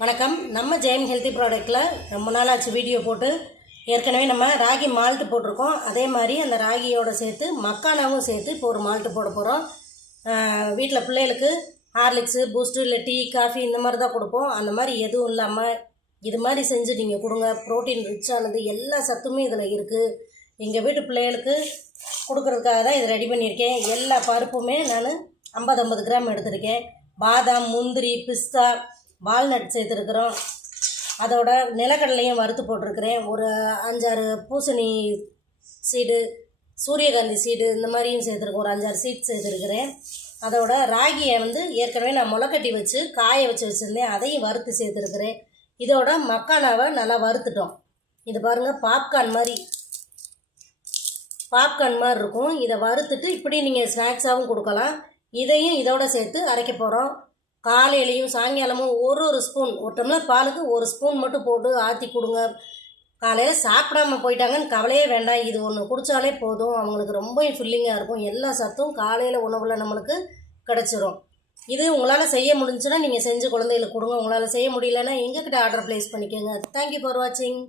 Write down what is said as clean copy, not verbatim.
வணக்கம். நம்ம ஜெயம் ஹெல்த்தி ப்ராடக்ட்டில் ரொம்ப நாள் ஆச்சு வீடியோ போட்டு. ஏற்கனவே நம்ம ராகி மால்ட்டு போட்டிருக்கோம். அதே மாதிரி அந்த ராகியோடு சேர்த்து மக்கானாவும் சேர்த்து இப்போ ஒரு மால்ட்டு போட போகிறோம். வீட்டில் பிள்ளைகளுக்கு ஹார்லிக்ஸு, பூஸ்ட்டு, இல்லை டீ, காஃபி இந்த மாதிரி தான் கொடுப்போம். அந்த மாதிரி எதுவும் இல்லாமல் இது மாதிரி செஞ்சு நீங்கள் கொடுங்க. ப்ரோட்டீன் ரிச்சானது, எல்லா சத்துமே இதில் இருக்குது. எங்கள் வீட்டு பிள்ளைகளுக்கு கொடுக்குறதுக்காக தான் இதை ரெடி பண்ணியிருக்கேன். எல்லா பருப்புமே நான் 50 கிராம் எடுத்திருக்கேன். பாதாம், முந்திரி, பிஸ்தா, வால்நட் சேர்த்துருக்குறோம். அதோட நிலக்கடலையும் வறுத்து போட்டிருக்கிறேன். ஒரு 5-6 பூசணி சீடு, சூரியகாந்தி சீடு இந்த மாதிரியும் சேர்த்துருக்கோம். ஒரு 5-6 சீட் சேர்த்துருக்கிறேன். அதோட ராகியை ஏற்கனவே நான் முளைக்கட்டி வச்சு காய வச்சுருந்தேன். அதையும் வறுத்து சேர்த்துருக்கிறேன். இதோட மக்கானாவை நல்லா வறுத்துட்டோம். இது பாருங்கள், பாப்கார்ன் மாதிரி இருக்கும். இதை வறுத்துட்டு இப்படி நீங்கள் ஸ்நாக்ஸாகவும் கொடுக்கலாம். இதையும் இதோட சேர்த்து அரைக்க போகிறோம். காலையிலையும் சாயங்காலமும் ஒரு ஸ்பூன், ஒரு டம்ளர் பாலுக்கு ஒரு ஸ்பூன் மட்டும் போட்டு ஆற்றி கொடுங்க. காலையில் சாப்பிடாம போயிட்டாங்கன்னு கவலையே வேண்டாம். இது ஒன்று குடித்தாலே போதும். அவங்களுக்கு ரொம்ப ஃபில்லிங்காக இருக்கும். எல்லா சத்தும் காலையில் உணவில் நம்மளுக்கு கிடச்சிரும். இது உங்களால் செய்ய முடிஞ்சுன்னா நீங்கள் செஞ்சு குழந்தைகளுக்கு கொடுங்க. உங்களால் செய்ய முடியலன்னா எங்ககிட்ட ஆர்டர் ப்ளேஸ் பண்ணிக்கோங்க. தேங்க்யூ ஃபார் வாட்சிங்.